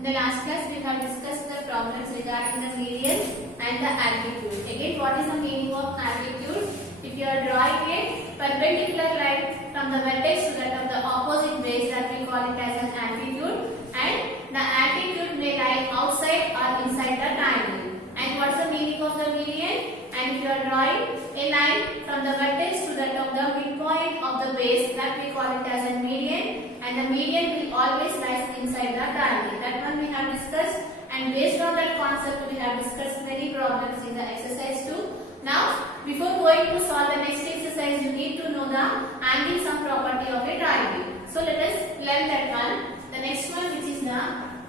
In the last class, we have discussed the problems regarding the median and the altitude. Again, what is the meaning of altitude? If you are drawing a perpendicular line from the vertex to that of the opposite base, that we call it as an altitude, and the altitude may lie outside or inside the triangle. And what is the meaning of the median? And if you are drawing a line from the vertex to that of the midpoint of the base, that we call it as a median, and the median will always lie inside the triangle. That one we have discussed, and based on that concept we have discussed many problems in the exercise 2. Now, before going to solve the next exercise, you need to know the angle sum property of a triangle. So let us learn that one. The next one, which is the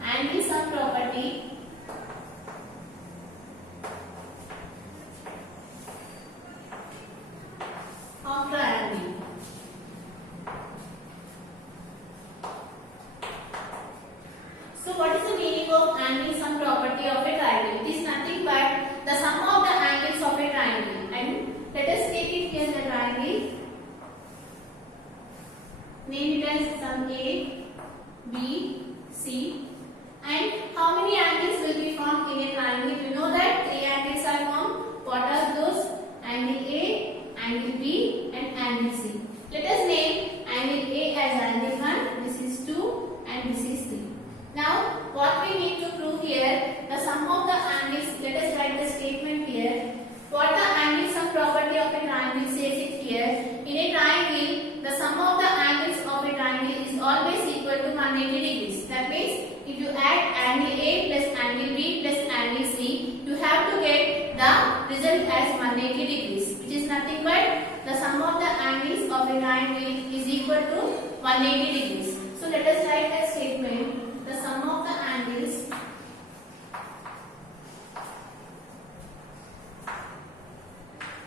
angle sum property of triangle. So what is the meaning of angle sum property of a triangle? It is nothing but the sum of the angles of a triangle. And let us take it here, the triangle. Name it as sum A, B, C. And how many angles will be formed in a triangle? You know that 3 angles are formed. What are those? Angle A, angle B, and angle C. Let us name angle A as angle 1, this is 2, and this is 3. Now, what we need to prove here, the sum of the angles, let us write the statement here. What the angle sum property of a triangle says it here. In a triangle, the sum of the angles of a triangle is always equal to 180 degrees. That means, if you add angle A plus angle B plus angle C, you have to get the result as 180 degrees, which is nothing but the sum of the angles of a triangle is equal to 180 degrees. So let us write a statement. The sum of the angles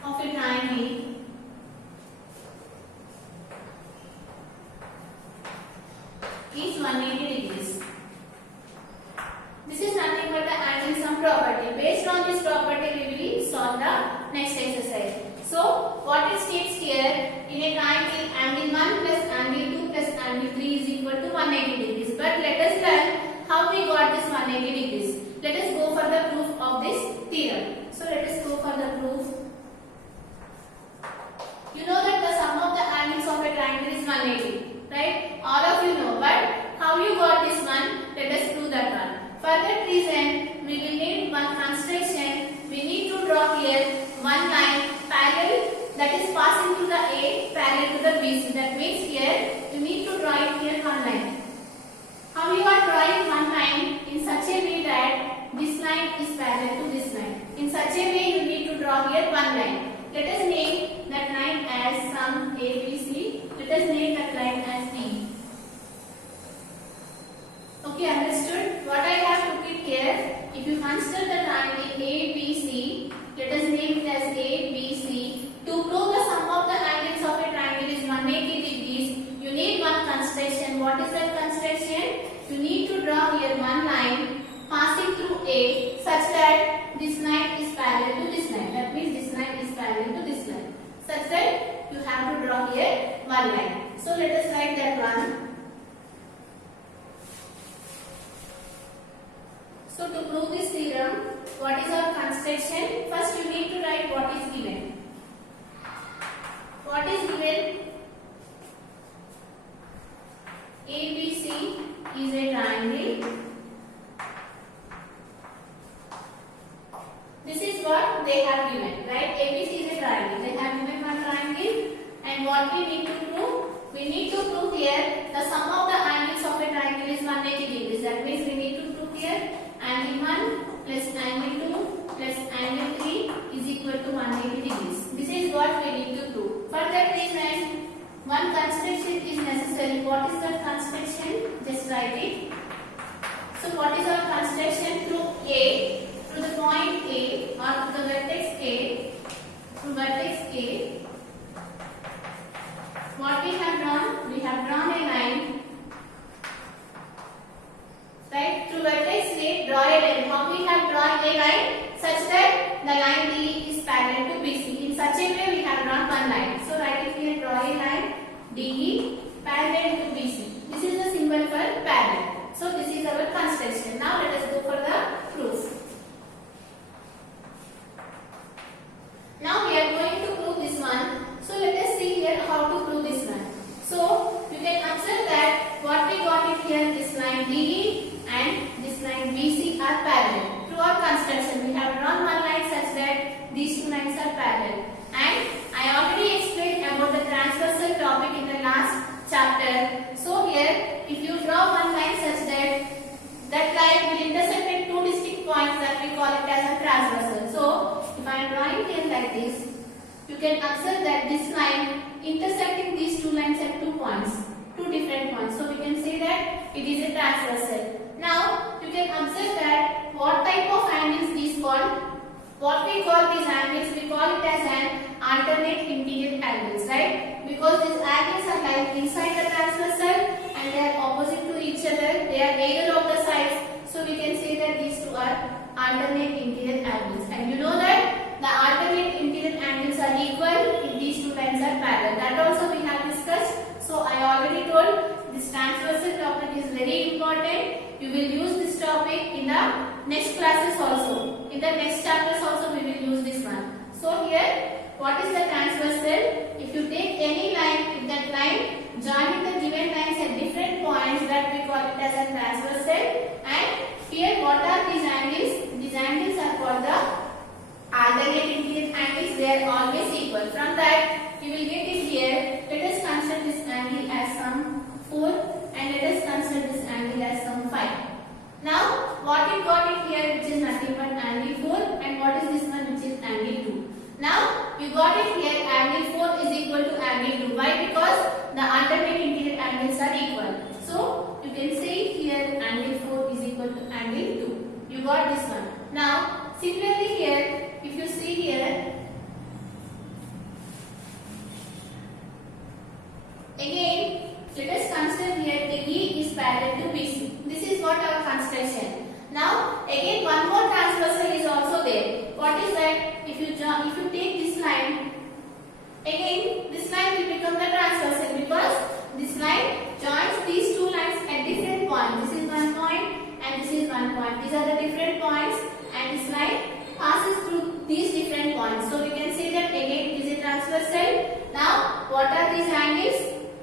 of a triangle is 180 degrees. This is nothing but the angle sum property. Based on this property, we will solve the next exercise. So, what it states here, in a triangle, angle 1 plus angle 2 plus angle 3 is equal to 180 degrees. But let us learn how we got this 180 degrees. Let us go for the proof of this theorem. So, let us go for the proof. You know that the sum of the angles of a triangle is 180, right? All of you know, but how you got this one? Let us prove that one. For that reason, we will need one construction. We need to draw here one line parallel, that is passing through the A parallel to the BC. That means here you need to draw it here one line. How you are drawing one line in such a way that this line is parallel to this line. In such a way you need to draw here one line. Let us name that line as sum ABC. Let us name that line as D. Okay, understood? What I have put it here, if you consider the triangle ABC, let us name it as ABC. To prove the sum of the angles of a triangle is 180 degrees, you need one construction. What is that construction? You need to draw here one line passing through A such that this line is parallel to this line. That means this line is parallel to this line. Such that you have to draw here one line. So let us write that one. So to prove this theorem, what is our construction? First you need to write what is given. What is given? ABC is a triangle. This is what they have given, right? ABC is a triangle. They have given one triangle, and what we need to prove? We need to prove here the sum of the angles of a triangle is 180 degrees. That means we need to prove here angle 1 plus angle 2 plus angle 3 is equal to 180 degrees. This is what we need to prove. For that reason, one construction is necessary. What is that construction? Just write it. So what is our construction? Through A, through the point A or through the vertex A, through vertex A, what we have drawn? We have drawn a line. Right? Through vertex A, draw a line. How we have drawn a line? Such that the line D is parallel to BC. In such a way we have drawn one line. So write it here, draw a line DE parallel to BC. This is the symbol for parallel. So this is our construction. Now let us go for the proof. Now we are going to prove this one. So let us see here how to prove this one. So you can observe that what we got it here, this line DE and this line BC are parallel. Through our construction, we have drawn one line such that these two lines are parallel. And I already explained about the transversal topic in the last chapter. So here, if you draw one line such that that line will intersect at two distinct points, that we call it as a transversal. So if I am drawing here like this, you can observe that this line intersecting these two lines at 2 points, two different points. So we can say that it is a transversal. Now you can observe that what type of angles these called. What we call these angles, we call it as an alternate interior angles, right? Because these angles are lying inside the transversal and they are opposite to each other. They are either of the sides. So we can say that these two are alternate interior angles. And you know that the alternate interior angles are equal if these two lines are parallel. That also we have discussed. So I already told this transversal topic is very important. You will use this topic in the next classes also. In the next chapters also we will use this one. So here, what is the transversal? If you take any line, if that line joining the given lines at different points, that we call it as a transversal. And here, what are these angles? These angles are called the alternate interior angles. They are always equal. From that, you will get it here. Let us consider this angle as some 4 and let us consider this angle as some 5. Now, what you got it here, which is nothing but angle 4, and what is this one, which is angle 2. Now, you got it here, angle 4 is equal to angle 2. Why? Because the alternate interior angles are equal. So, you can say here, angle 4 is equal to angle 2. You got this one. Now, similarly here, if you see here, again, let us consider here the E is parallel to BC. This is what our construction. Now, again, one more transversal is also there. What is that? If you take this line, again, this line will become the transversal because this line joins these two lines at different points. This is one point and this is one point. These are the different points and this line passes through these different points. So we can say that again it is a transversal. Now, what are these angles?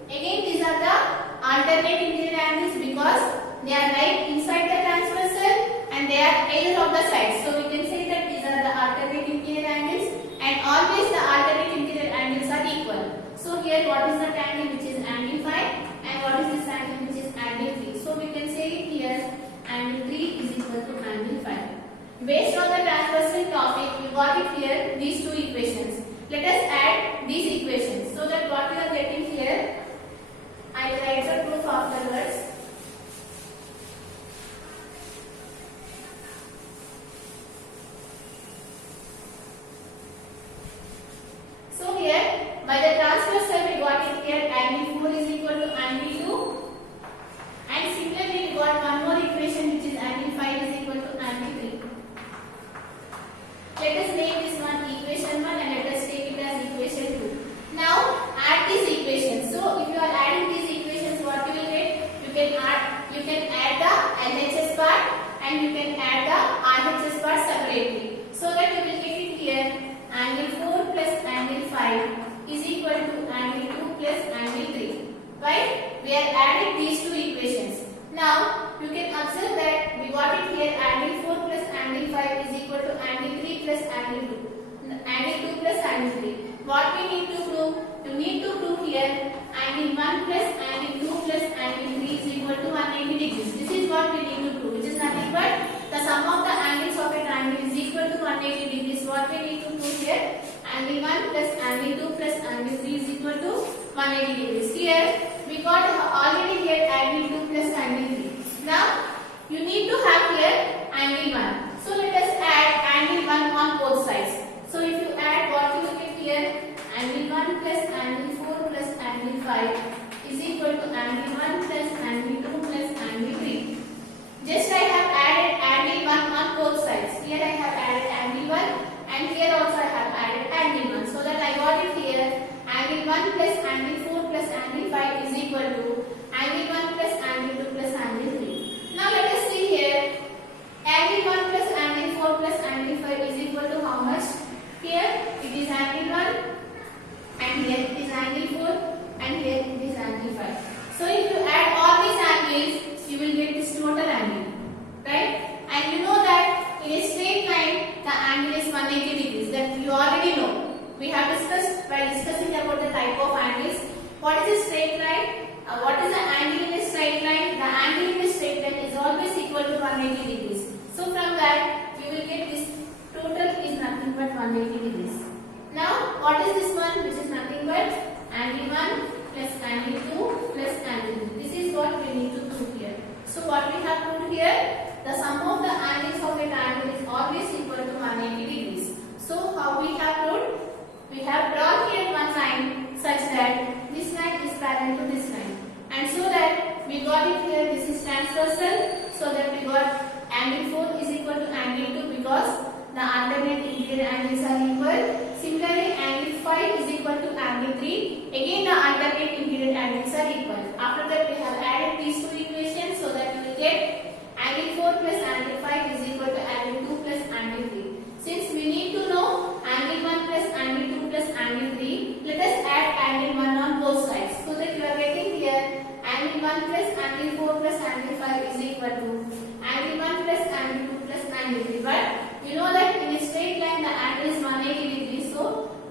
Again, these are the alternate interior angles because they are right inside the transversal and they are either of the sides. So we can say that these are the alternate interior angles and always the alternate interior angles are equal. So here what is that angle, which is angle 5, and what is this angle, which is angle 3. So we can say here angle 3 is equal to angle 5. Based on the transversal topic, you got it here, these two equations. Let us add these equations so that what we are getting here, I will write the proof afterwards. So here, by the transversal we got it here, angle 4 is equal to angle 2. And similarly, we got one more equation which is angle 5 is equal to angle 3. Let us name this one equation 1 and let us take it as equation 2. Now, add these equations. So, if you are adding these equations, what you will get? You can add the LHS part and you can add the RHS part separately. So that you will get it here, angle 4 plus angle 5 is equal to angle 2 plus angle 3. Right? We are adding these two equations. Now, you can observe that we got it here, angle 4 plus angle 5 is equal to angle 3 plus angle 2. Angle 2 plus angle 3. What we need to prove? You need to prove here angle 1 plus angle 2 plus angle 3 is equal to 180 degrees. This is what we need to prove, which is nothing but the sum of the angles of a triangle is equal to 180 degrees. What we need to prove here? Angle 1 plus angle 2 plus angle 3 is equal to 180 degrees. Here we got already here angle 2 plus angle 3. Now you need to have here angle 1. So let us add angle 1 on both sides. So if you add, what you will get here, angle 1 plus angle 4 plus angle 5 is equal to angle 1 plus angle 2 plus angle 3. Just I have added angle 1 on both sides. Here I have added angle 1 and here also I have added angle 1. So that I got it here, angle 1 plus angle 4 plus angle 5 is equal to angle 1 plus angle 2 plus angle what is this one? Which is nothing but angle 1 plus angle 2 plus angle 3. This is what we need to prove here. So what we have proved here? The sum of the angles of a triangle is always equal to 180 degrees. So how we have proved? We have drawn here one line such that this line is parallel to this line, and so that we got it here. This is transversal, so that we got angle 4 is equal to angle 2 because the alternate interior angles are equal. Similarly, angle 5 is equal to angle 3. Again, the alternate interior angles are equal. After that, we have added these two equations so that we will get angle 4 plus angle 5 is equal to angle 2 plus angle 3. Since we need to know angle 1 plus angle 2 plus angle 3, let us add angle 1 on both sides. So that you are getting here angle 1 plus angle 4 plus angle 5 is equal to angle 1 plus angle 2 plus angle 3. But you know that in a straight line the angle is 180 degrees. So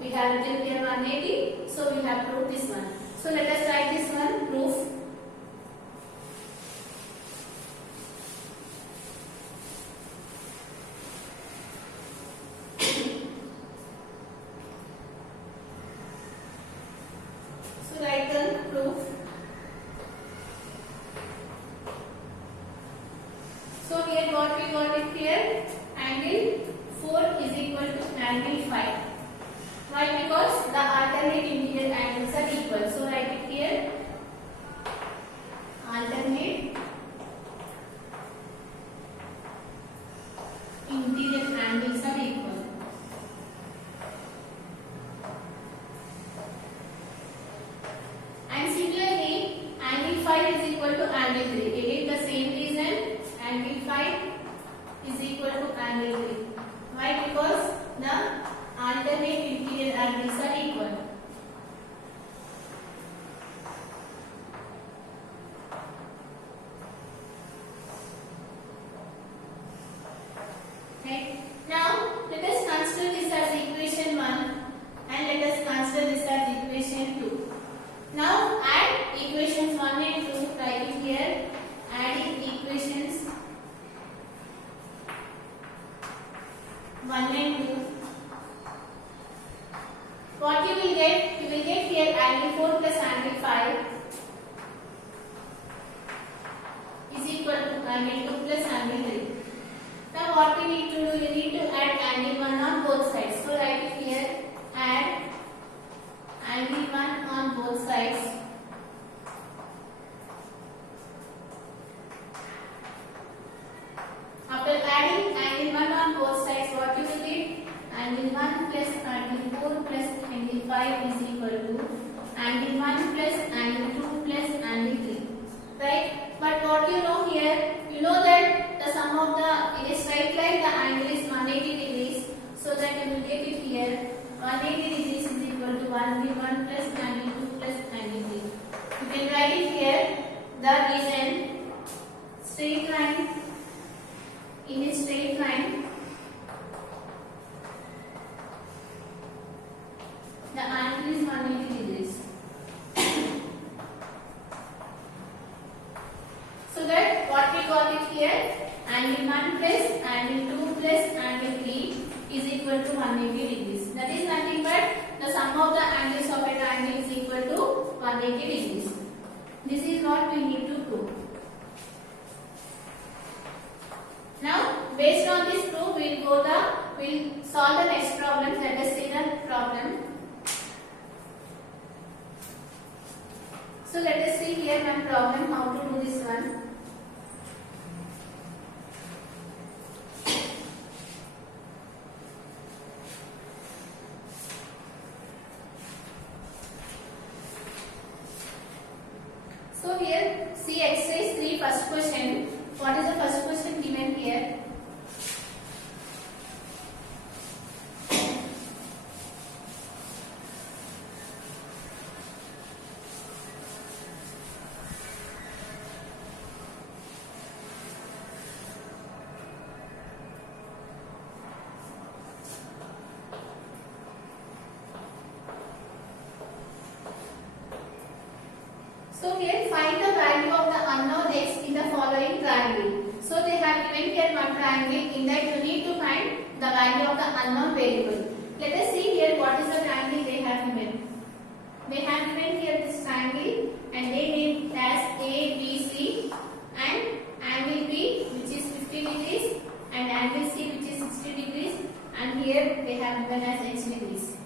we have written here 180. So we have proved this one. So let us write this one proof. Write the proof. So here what we got it here, angle 4 is equal to angle 5. Why? Because the alternate interior angles are equal. So write it here, alternate interior angles are equal. And similarly, angle 5 is equal to angle 3. Again the same reason, angle 5 is equal to angle 3. Why? Because the alternate interior angles are equal. Right? Now, let us consider this as equation 1 and let us consider this as equation 2. Now add equations 1 and 2, write it here, adding equations 1 and 2. What you will get? You will get here angle 4 plus angle 5 is equal to angle 2 plus angle 3. Now what we need to do? You need to add angle 1 on both sides. So write it here, add angle 1 on both sides. After adding angle 1 on both sides, what you will get? Angle 1 plus angle 4 plus angle 5 is equal to angle 1 plus angle 2 plus angle 3. Right? But what you know here? You know that the sum of the, in a straight line, the angle is 180 degrees. So that you will get it here. 180 degrees is equal to 1v1 plus angle 2 plus angle 3. You can write it here. That is an straight line. In a straight line, the angle is 180 degrees. So that what we got it here, angle 1 plus angle 2 plus angle 3 is equal to 180 degrees. That is nothing but the sum of the angles of a triangle is equal to 180 degrees. This is what we need to prove. Now, based on this proof, we'll solve the next problem. Let us see the problem. So let us see here one problem, how to do this one. So here, see exercise 3, first question. What is the first question given here? So here find the value of the unknown x in the following triangle. So they have given here one triangle. In that you need to find the value of the unknown variable. let us see here what is the triangle they have given. They have given here this triangle and they named as ABC and angle B which is 50 degrees and angle C which is 60 degrees, and here they have given as h degrees.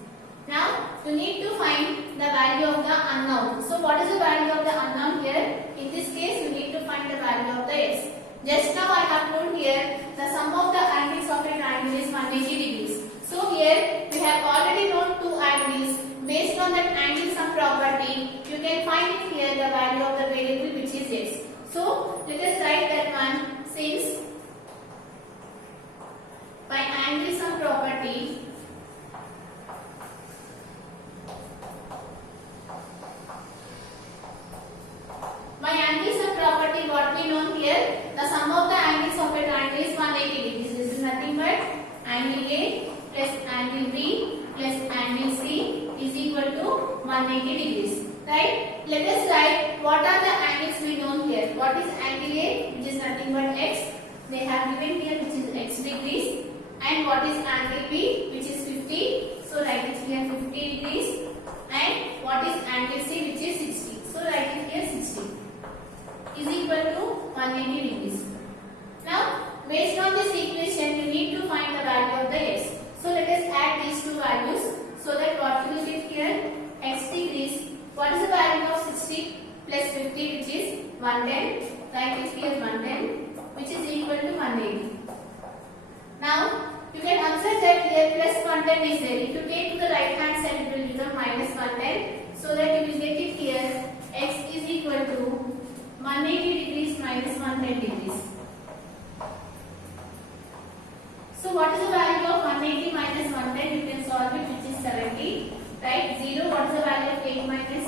Now you need to find the value of the unknown. So what is the value of the unknown here? In this case you need to find the value of the x. Just now I have told here the sum of the angles of a triangle is 180 degrees. So here we have already known two angles. Based on that angle sum property, you can find here the value of the variable which is x. So let us write that one, since by angle sum property what we know here, the sum of the angles of a triangle is 180 degrees. This is nothing but angle A plus angle B plus angle C is equal to 180 degrees. Right? Let us write what are the angles we know here. What is angle A, which is nothing but x. They have given here which is x degrees. And what is angle B, which is 50. So write it here 50 degrees. And what is angle C, which is 60. So write it here 60. Is equal to 180 degrees. Now, based on this equation, you need to find the value of the x. So let us add these two values so that what we will get here, x degrees. What is the value of 60 plus 50, which is 110? Write it here 110, which is equal to 180. Now, you can observe that here plus 110 is there. If you take to the right hand side, it will become minus 110. So that you will get it here, x is equal to 180 degrees minus 110 degrees. So what is the value of 180 minus 110? You can solve it, which is 70. Right? 0, what is the value of 8 minus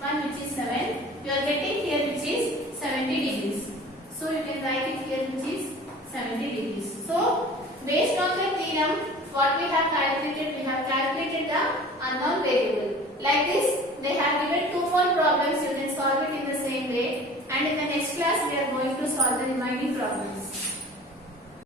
1, which is 7. You are getting here which is 70 degrees. So you can write it here which is 70 degrees. So based on the theorem, what we have calculated the unknown variable. Like this, they have given 2 more problems. You can solve it in the same way. And in the next class, we are going to solve the remaining problems.